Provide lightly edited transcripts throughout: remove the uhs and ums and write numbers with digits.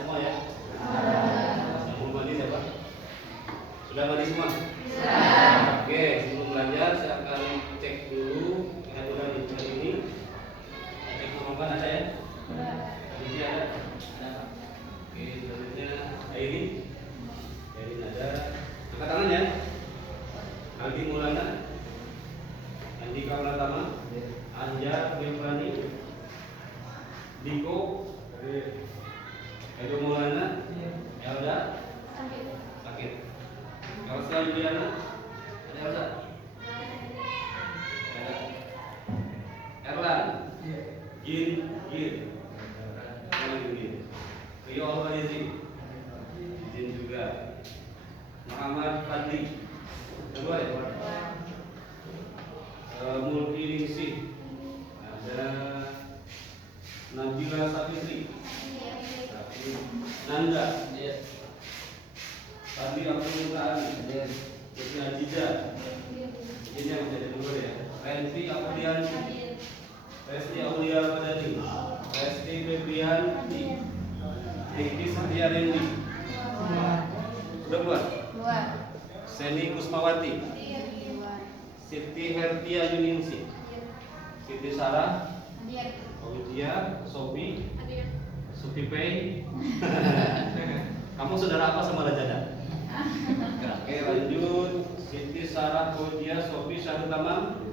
semua ya. Yang belum mandi siapa? Sudah mandi semua? Oke, sebelum belajar saya akan cek dulu mudah-mudahan di ini. Cek kemampuan ada ya? Ini ada. Oke, selanjutnya Airi ada. Angkat tangan ya. Aldi Maulana, Andika Pratama, Anja Yofrani, Diko, Edo Maulana, Elda sakit. Elsa Juliana, ada Elsa? Ada. Erlan, Gin, Rio Alwarizi, Jin juga. Muhammad Fadli, kedua ya. Mulki Ningsih, ada Nabila Safitri, Nanda, Fadli Abdul Mutali, Yusni Ajiza, ini yang menjadi dulu ya. Renfi Apudianti, Resti Aulia Madani, Resti Febrianti, Riki Satya Rendi, sudah buat? Seni Kusmawati, Siti Hertia Yuningsi, Siti Sarah, Audia, Sofi, Pei. Kamu saudara apa sama Rajada? Oke, lanjut. Siti Sarah, Audia, Sofi, Syarul Tamam,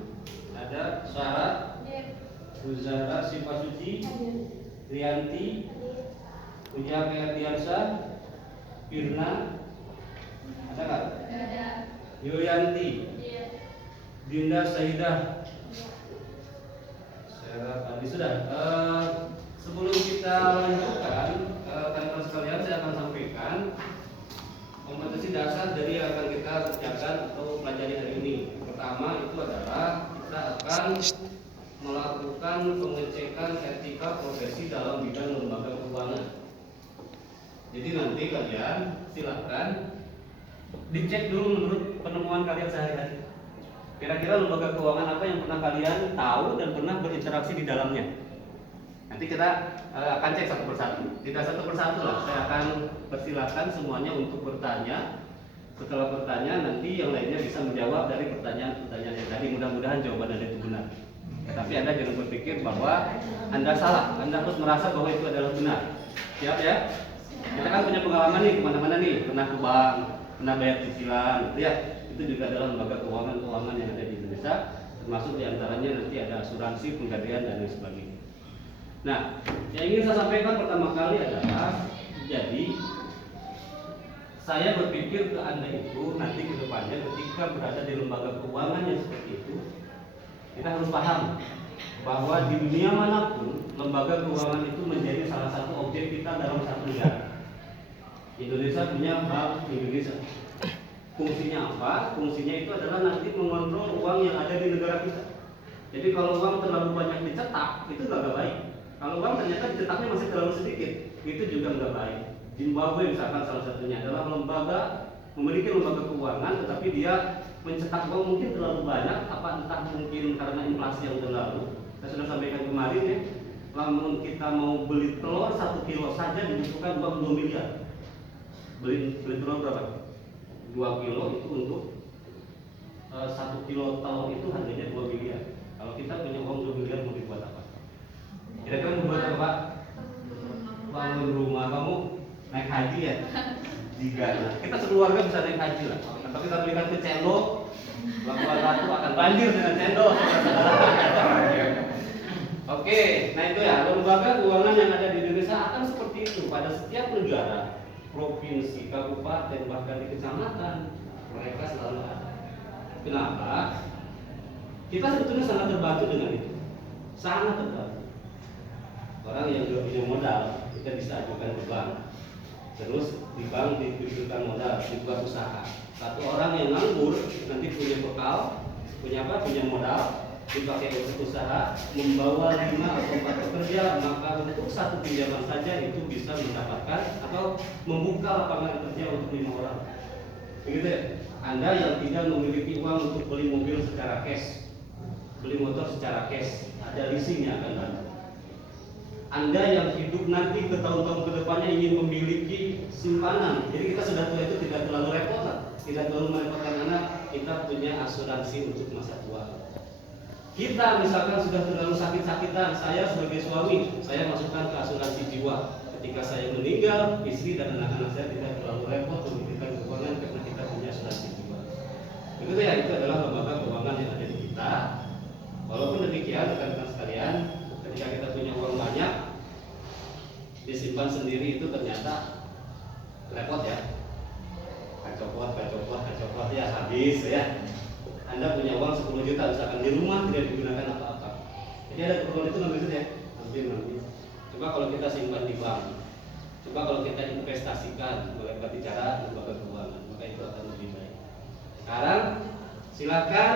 ada Sarah, Uzara, Sipa Suci, Rianti, Uja Keatiansa, Firna, ada nggak? Ada. Yuyanti, Dinda Saidah. Saya tadi sudah. Sebelum kita lanjutkan, teman-teman sekalian, saya akan sampaikan kompetensi dasar dari yang akan kita kerjakan atau pelajari hari ini. Pertama itu adalah kita akan melakukan pengecekan etika profesi dalam bidang lembaga keuangan. Jadi nanti kalian silakan dicek dulu menurut penemuan kalian sehari-hari. Kira-kira lembaga keuangan apa yang pernah kalian tahu dan pernah berinteraksi di dalamnya? Nanti kita akan cek satu persatu. Tidak satu persatu lah. Saya akan persilakan semuanya untuk bertanya. Setelah bertanya, nanti yang lainnya bisa menjawab dari pertanyaan-pertanyaan yang tadi. Mudah-mudahan jawaban Anda itu benar. Tapi Anda jangan berpikir bahwa Anda salah. Anda harus merasa bahwa itu adalah benar. Siap ya? Kita kan punya pengalaman nih kemana-mana nih. Pernah ke bank, pernah bayar cicilan, gitu ya. Itu juga adalah lembaga keuangan yang ada di Indonesia, termasuk diantaranya nanti ada asuransi, penggadaian dan lain sebagainya. Nah, yang ingin saya sampaikan pertama kali adalah, jadi saya berpikir ke Anda itu nanti ke depannya ketika berada di lembaga keuangan yang seperti itu, kita harus paham bahwa di dunia manapun lembaga keuangan itu menjadi salah satu objek kita dalam satu negara. Indonesia punya Bank Indonesia. Fungsinya apa? Fungsinya itu adalah nanti mengontrol uang yang ada di negara kita. Jadi kalau uang terlalu banyak dicetak, itu nggak baik. Kalau uang ternyata dicetaknya masih terlalu sedikit, itu juga nggak baik. Zimbabwe misalkan salah satunya adalah memiliki lembaga keuangan, tetapi dia mencetak uang mungkin terlalu banyak, entah mungkin karena inflasi yang terlalu. Saya sudah sampaikan kemarin ya, namun kita mau beli telur 1 kilo saja dibutuhkan uang 2 miliar. Beli telur berapa? 2 kilo itu untuk 1 kilo telur itu harganya 2 miliar. Kalau kita punya uang 2 miliar mau dibuat apa? Kira-kira mau buat apa, Pak? Bangun rumah. Kamu naik haji ya? Di Ghana. Kita sekeluarga bisa naik haji lah. Tapi kita belikan ke cendol, Labuan Ratu akan banjir dengan cendol. Oke, nah itu ya, lembaga keuangan yang ada di Indonesia akan seperti itu pada setiap negara, provinsi, kabupaten, bahkan di kecamatan, mereka selalu ada. Kenapa? Kita sebetulnya sangat terbantu dengan itu, sangat terbantu. Orang yang belum punya modal, kita bisa ajukan ke bank. Terus di bank diberikan modal, dibuat usaha. Satu orang yang nganggur nanti punya bekal, punya modal, dipakai untuk usaha, membawa 5 atau 4 pekerja, maka untuk satu pinjaman saja itu bisa mendapatkan atau membuka lapangan kerja untuk 5 orang. Begitu ya? Anda yang tidak memiliki uang untuk beli mobil secara cash, beli motor secara cash, ada leasingnya akan bantu. Anda yang hidup nanti ke tahun-tahun kedepannya ingin memiliki simpanan. Jadi kita sudah tua itu tidak terlalu repot lah. Tidak terlalu merepotkan anak. Kita punya asuransi untuk masa tua. Kita misalkan sudah terlalu sakit-sakitan, saya sebagai suami, saya masukkan ke asuransi jiwa. Ketika saya meninggal, istri dan anak-anak saya tidak terlalu repot memikirkan keuangan karena kita punya asuransi jiwa. Begitu ya, itu adalah lembaga keuangan yang ada di kita. Walaupun demikian, rekan-rekan sekalian, ketika kita punya uang banyak, disimpan sendiri itu ternyata repot ya. Kacopot ya habis ya. Anda punya uang 10 juta misalkan di rumah tidak digunakan apa-apa. Jadi ada keperluan itu ngambil ya, ambil. Coba kalau kita simpan di bank, coba kalau kita investasikan, boleh bicara lembaga keuangan, maka itu akan lebih baik. Sekarang silakan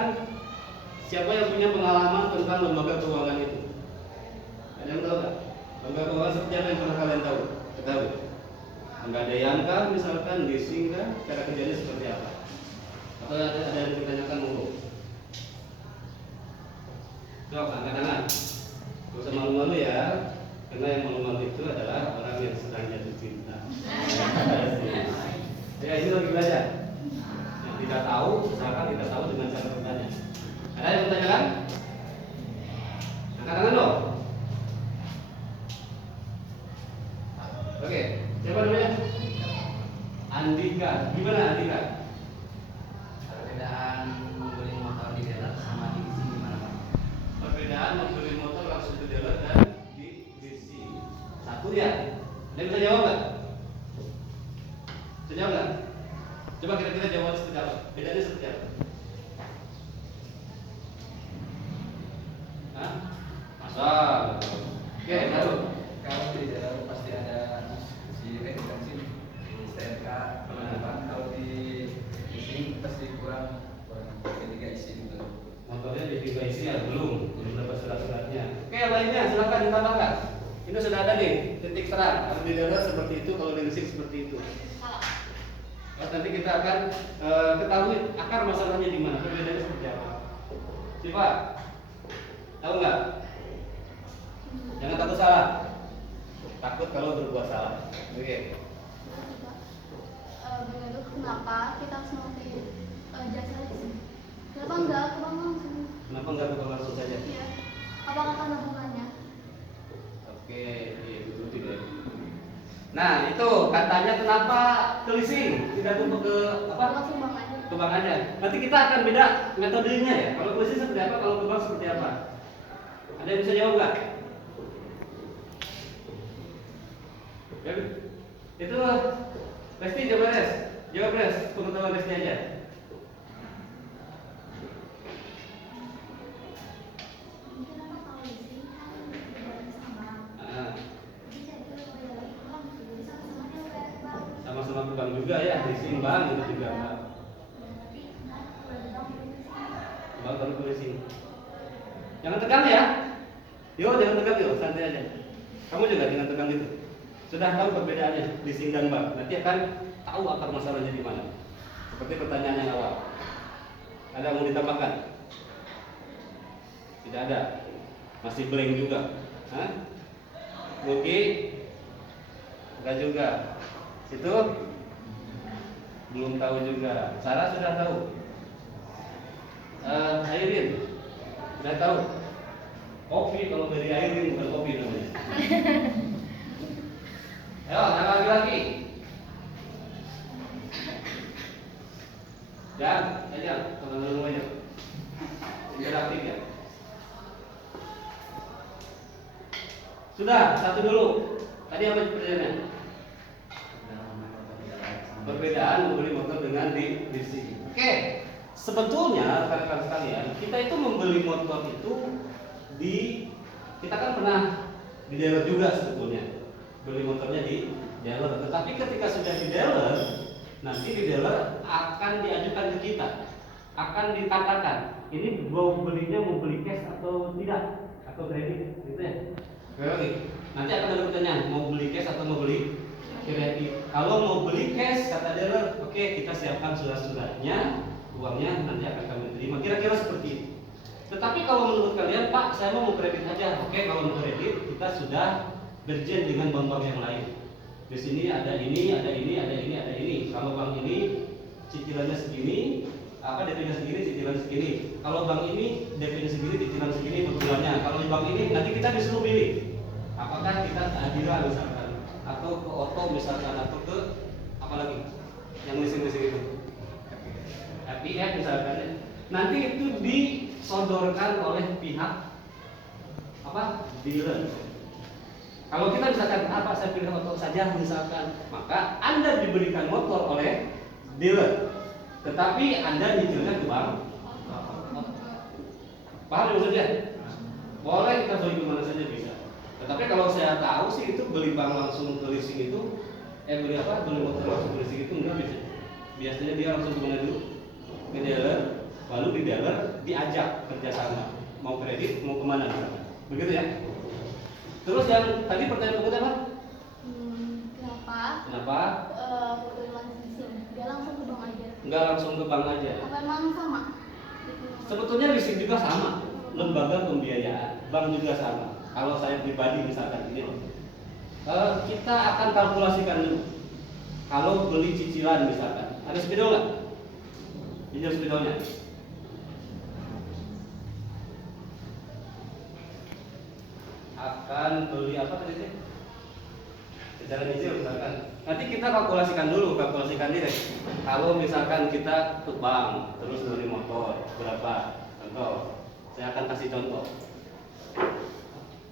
siapa yang punya pengalaman tentang lembaga keuangan itu? Ada yang tahu nggak? Lembaga keuangan seperti apa yang pernah kalian tahu? Ketahui? Penggadaian kah, misalkan leasing kah? Cara kerjanya seperti apa? Atau ada yang ditanyakan mulu? Coba angkat tangan. Gak usah malu-malu ya, karena yang malu-malu itu adalah orang yang sedang jatuh cinta. Ya ini lagi belajar. Yang tidak tahu, misalkan kita tahu dengan cara bertanya. Ada yang bertanyakan? Angkat tangan dong. Oke, siapa namanya? Andika. Gimana Andika? Perbedaan membeli motor di dealer sama di leasing gimana Pak? Perbedaan membeli motor langsung ke dealer dan di leasing. Satu ya. Ada yang bisa jawab nggak? Bisa jawab nggak? Coba kira-kira jawab seperti apa? Bedanya seperti apa? Hah? Masal. Oke, baru. Kalau di dealer pasti ada si registrasi STNK. Kalau di leasing pasti kurang ketiga isi gitu. Motornya di tiga isi ya belum dapat surat-suratnya. Oke, yang lainnya silakan ditambahkan. Ini sudah ada nih titik terang. Kalau di dealer seperti itu, kalau di leasing seperti itu. Terus nanti kita akan ketahui akar masalahnya di mana, perbedaannya seperti apa. Coba, tahu nggak? Jangan takut salah. Takut kalau berbuat salah. Oke. Begitu kenapa kita harus memakai jasa leasing? Kenapa enggak ke bank langsung? Kenapa nggak ke bank langsung saja? Iya. Apakah karena bunganya? Oke, iya betul tidak. Nah itu katanya kenapa ke leasing tidak tumpuk ke apa? Langsung bank aja. Ke bank aja. Nanti kita akan beda metodenya ya. Kalau ke leasing seperti apa, kalau ke bank seperti apa? Ada yang bisa jawab nggak? Ya, itu Resti jawab res, jawab res, pengetahuan Resti aja. Mungkin apa kalau leasing kan berjalan sama. Ah, Jadi saya kira kalau lagi ke bank, jadi sama-sama dia bayar ke bank. sama-sama ke bank juga ya, leasing bank itu juga. Tapi kan kalau di bank beli leasing. Bank baru ke leasing. Jangan tegang ya. Yo, jangan tegang yo, santai aja. Kamu juga jangan tegang gitu. Sudah tahu perbedaannya leasing dan bank. Nanti akan tahu akar masalahnya di mana. Seperti pertanyaan yang awal. Ada yang mau ditambahkan? Tidak ada. Masih blank juga. Hah? Oke. Enggak juga. Situ belum tahu juga. Sarah sudah tahu. Airin sudah tahu. Kopi kalau dari Airin bukan kopi namanya. Ayo, yang laki-laki. Dan, aja, teman-teman semuanya. Interaktif ya. Sudah, satu dulu. Tadi apa pertanyaannya? Perbedaan membeli motor dengan di leasing. Oke, sebetulnya rekan-rekan sekalian, kita itu membeli motor itu kita kan pernah di dealer juga sebetulnya. Beli motornya di dealer, tetapi ketika sudah di dealer, nanti di dealer akan diajukan ke kita, akan dikatakan ini mau belinya mau beli cash atau tidak, atau kredit, gitu ya. Oke, nanti akan ada pertanyaan mau beli cash atau mau beli kredit. Kalau mau beli cash kata dealer, oke, kita siapkan surat-suratnya, uangnya nanti akan kami terima. Kira-kira seperti itu. Tetapi kalau menurut kalian, Pak, saya mau kredit aja. Oke, kalau mau kredit kita sudah berjen dengan bank-bank yang lain. Di sini ada ini, ada ini, ada ini, ada ini. Kalau bank ini cicilannya segini, apa DP-nya segini, cicilan segini. Kalau bank ini DP-nya segini, cicilan segini per bulannya. Kalau di bank ini nanti kita disuruh pilih. Apakah kita ke Adira misalkan, atau ke Oto misalkan, atau ke apa lagi? Yang leasing-leasing itu. FIF misalkan. Nanti itu disodorkan oleh pihak apa? Dealer. Kalau kita misalkan apa saya pilih Oto saja misalkan, maka Anda diberikan motor oleh dealer, tetapi Anda nyicilnya ke bank. Paham maksudnya? Boleh kita beli kemana saja bisa. Tetapi kalau saya tahu sih itu beli bank langsung ke leasing itu, beli apa? Beli motor langsung ke leasing itu enggak bisa. Biasanya dia langsung kemana dulu? Ke dealer, lalu di dealer diajak kerjasama, mau kredit, mau kemana misalkan. Begitu ya? Terus yang tadi pertanyaan kamu apa? Kenapa? Kenapa? Kebetulan leasing, dia langsung ke bank aja. Enggak langsung ke bank aja. Apa emang sama? Sebetulnya leasing juga sama, lembaga pembiayaan, bank juga sama. Kalau saya pribadi misalkan ini, kita akan kalkulasikan dulu. Kalau beli cicilan misalkan, ada spidol nggak? Ini spidolnya. Akan beli apa tadi? Secara nyicil misalkan. Nanti kita kalkulasikan dulu, kalkulasikan diri. Kalau misalkan kita ke bank terus beli motor berapa? Contoh, saya akan kasih contoh.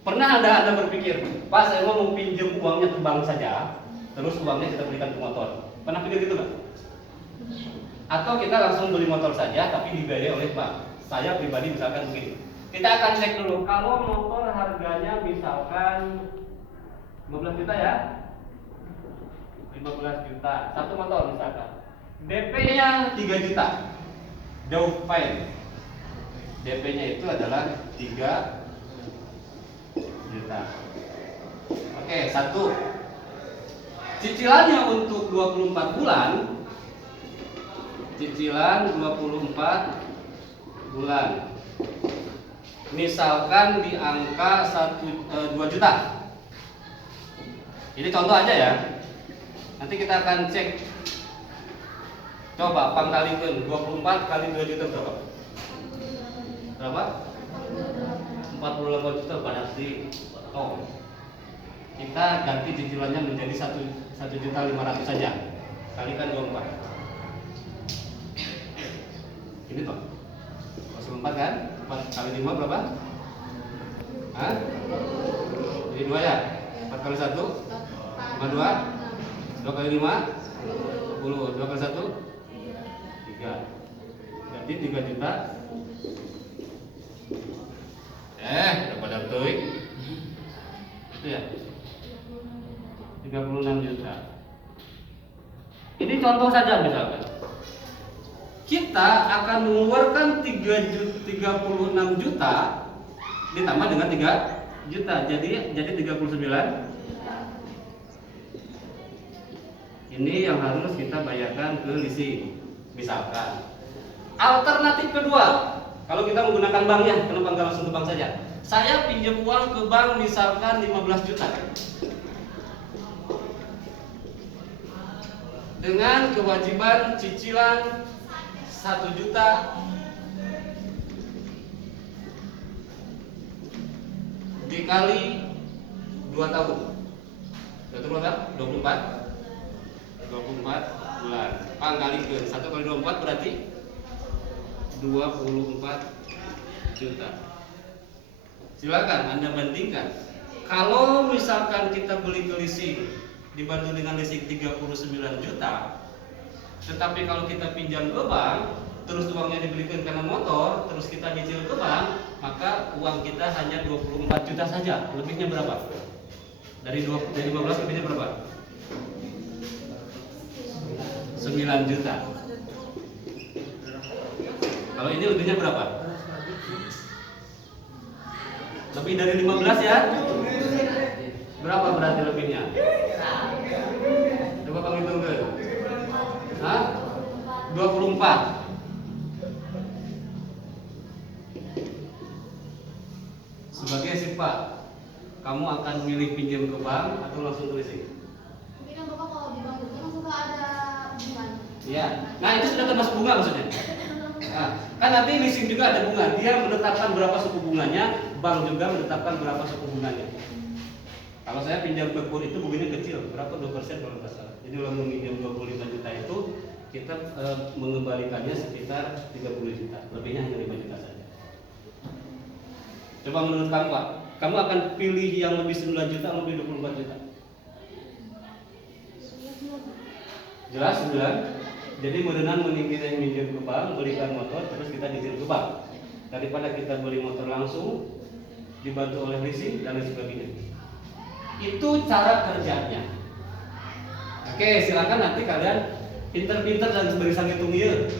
Pernah Anda berpikir, Pak saya mau pinjam uangnya ke bank saja, terus uangnya kita berikan ke motor. Pernah pikir gitu nggak? Atau kita langsung beli motor saja tapi dibiayai oleh bank. Saya pribadi misalkan begini. Kita akan cek dulu, kalau motor harganya misalkan 15 juta ya, 15 juta, satu motor misalkan. DP-nya 3 juta. Down payment. DP-nya itu adalah 3 juta. Oke, satu. Cicilannya untuk 24 bulan. Cicilan 24 bulan. Misalkan di angka 2 juta. Ini contoh aja ya. Nanti kita akan cek. Coba pangkalikan 24 kali 2 juta berapa? Berapa? 48 juta berarti kita ganti cicilannya menjadi 1.500.000 saja. Kalikan 24. Ini toh 4 kan? 4 kali 5 berapa? Hah? Jadi 2 ya? 4 kali 1 52. 2 kali 5 10. 2 kali 1 3. Berarti 3 juta. Udah pada tuik. Itu ya 36 juta. Ini contoh saja misalkan. Kita akan mengeluarkan 36 juta ditambah dengan 3 juta. Jadi 39. Ini yang harus kita bayarkan ke leasing. Misalkan. Alternatif kedua, kalau kita menggunakan banknya, kenapa nggak langsung ke bank saja? Saya pinjam uang ke bank misalkan 15 juta. Dengan kewajiban cicilan 1 juta dikali 2 tahun. Berarti berapa? 24 bulan. Pangkalikan 1 kali 24 berarti 24 juta. Silakan Anda bandingkan. Kalau misalkan kita beli ke leasing dibantu dengan leasing 39 juta, tetapi kalau kita pinjam ke bank, terus uangnya dibelikan karena motor, terus kita nyicil ke bank, maka uang kita hanya 24 juta saja. Lebihnya berapa? Dari 15 lebihnya berapa? 9 juta. Kalau ini lebihnya berapa? Lebih dari 15 ya? Berapa berarti lebihnya? Coba kamu hitung ke. Hah? 24. Sebagai sifat, kamu akan milih pinjam ke bank atau langsung ke leasing? Tapi kan Bapak kalau di bank itu kan suka ada bunga. Iya. Nah itu sudah termasuk bunga maksudnya. Nah, kan nanti leasing juga ada bunga. Dia menetapkan berapa suku bunganya, bank juga menetapkan berapa suku bunganya. Kalau saya pinjam ke KUR itu bunganya kecil, berapa 2% kalau nggak salah. Jadi kalau meminjam 25 juta itu kita mengembalikannya sekitar 30 juta, lebihnya hanya 5 juta saja. Coba menurut kamu Pak, kamu akan pilih yang lebih 9 juta atau lebih 24 juta? Jelas 9. Jadi merenang mending kita yang minjem ke bank, belikan motor, terus kita nyicil ke bank. Daripada kita beli motor langsung, dibantu oleh leasing dan lain sebagainya. Itu cara kerjanya. Oke, silakan nanti kalian pinter-pinter dan bisa ngitung ya.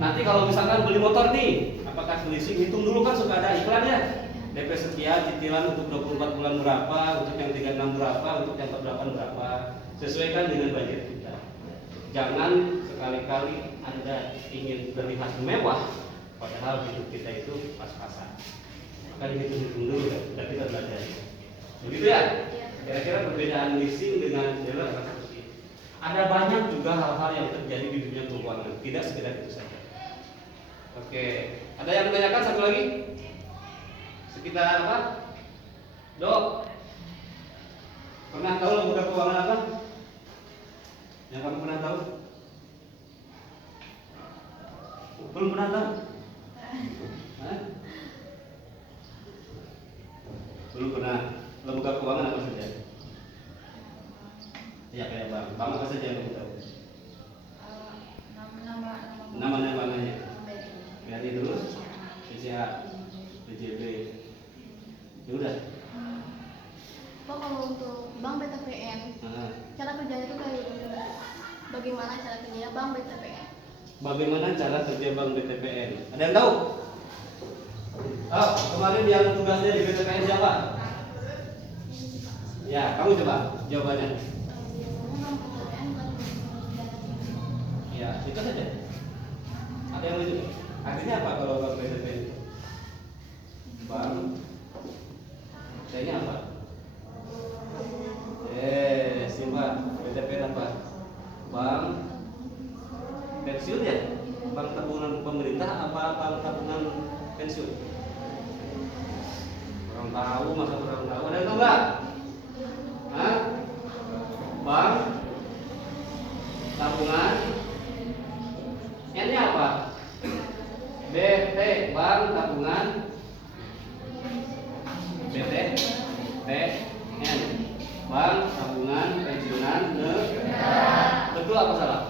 Nanti kalau misalkan beli motor nih, apakah leasing, hitung dulu kan suka ada iklan ya. DP sekian, cicilan untuk 24 bulan berapa, untuk yang 36 berapa, untuk yang 48 berapa. Sesuaikan dengan budget kita. Jangan sekali-kali Anda ingin terlihat mewah, padahal hidup kita itu pas-pasan. Maka dihitung dulu kan, dan kita belajar. Begitu ya? Kira-kira perbedaan leasing dengan dealer apa seperti ini. Ada banyak juga hal-hal yang terjadi di dunia keuangan, tidak sekedar itu saja. Oke, ada yang menanyakan satu lagi? Sekitar apa? Dok, pernah tahu lembaga keuangan apa? Yang kamu pernah tahu? Belum pernah tahu? Hah? Belum pernah. Lembaga keuangan apa saja? Ya kayak bank apa saja yang kamu tahu? Nama-namanya. BRI terus, BCA, BJB. Ya udah. Pak, kalau untuk bank BTPN, cara kerjanya itu kayak gimana? Bagaimana cara kerjanya bank BTPN? Bagaimana cara kerja bank BTPN? Ada yang tahu? Oh, kemarin yang tugasnya di BTPN siapa? Ya, kamu coba jawabannya. Ya, itu saja. Ada yang lucu? Artinya apa kalau bank BTPN itu? Bank kayaknya apa? Simpan. BTPN apa? Bank pensiun ya? Bank tabungan pemerintah apa bank tabungan pensiun? Orang tahu, masa orang tahu? Ada yang tahu nggak? Hah? Bank tabungan N-nya apa? BT, bank tabungan BT PN, bank tabungan pensiunan negara. Betul apa salah?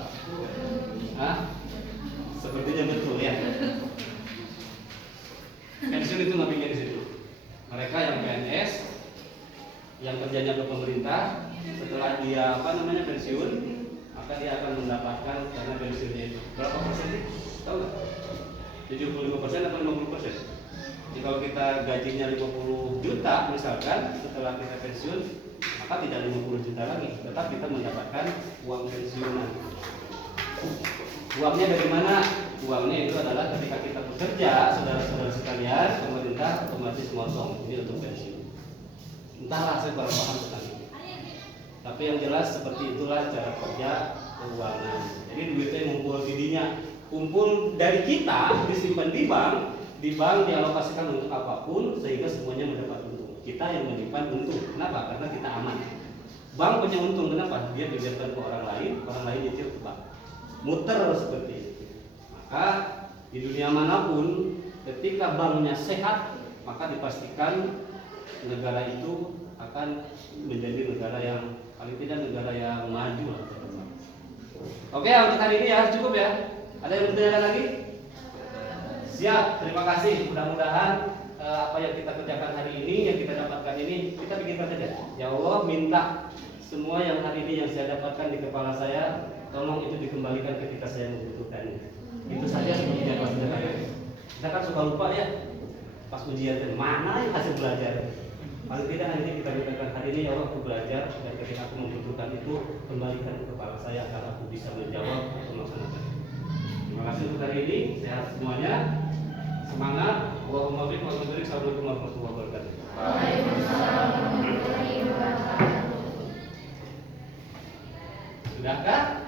Hah? Sepertinya betul ya. Pensiun itu namanya di situ. Mereka yang PNS, yang kerjanya ke pemerintah, setelah dia pensiun, maka dia akan mendapatkan dana pensiunnya itu. Berapa persen sih? Tahu nggak? 75% atau 50%? Jadi kalau kita gajinya 50 juta misalkan, setelah kita pensiun, maka tidak 50 juta lagi, tetap kita mendapatkan uang pensiunan. Uangnya dari mana? Uangnya itu adalah ketika kita bekerja, saudara-saudara sekalian, pemerintah otomatis motong ini untuk pensiun. Entahlah saya kurang paham tentang ini. Tapi yang jelas seperti itulah cara kerja keuangan. Jadi duitnya ngumpul didinya, kumpul dari kita, disimpan di bank dialokasikan untuk apapun sehingga semuanya mendapat untung. Kita yang menyimpan untung. Kenapa? Karena kita aman. Bank punya untung, kenapa? Dia dibiarkan ke orang lain nyicil ke bank. Muter seperti itu. Maka di dunia manapun ketika banknya sehat, maka dipastikan negara itu akan menjadi negara yang paling tidak negara yang maju lah. Oke, untuk hari ini ya cukup ya. Ada yang bertanya lagi? Siap, terima kasih. Mudah-mudahan apa yang kita kerjakan hari ini, yang kita dapatkan ini, kita bikinkan saja. Ya Allah, minta semua yang hari ini yang saya dapatkan di kepala saya, tolong itu dikembalikan ketika saya membutuhkannya. Itu saja seperti yang pasti saya. Kita kan suka lupa ya, pas ujian mana yang hasil belajar. Paling tidak hari ini kita katakan hari ini ya Allah, aku belajar dan ketika aku membutuhkan itu kembalikan ke kepala saya agar aku bisa menjawab atau melaksanakan. Terima kasih untuk hari ini, sehat semuanya, semangat. Assalamualaikum warahmatullahi wabarakatuh. Sudahkah?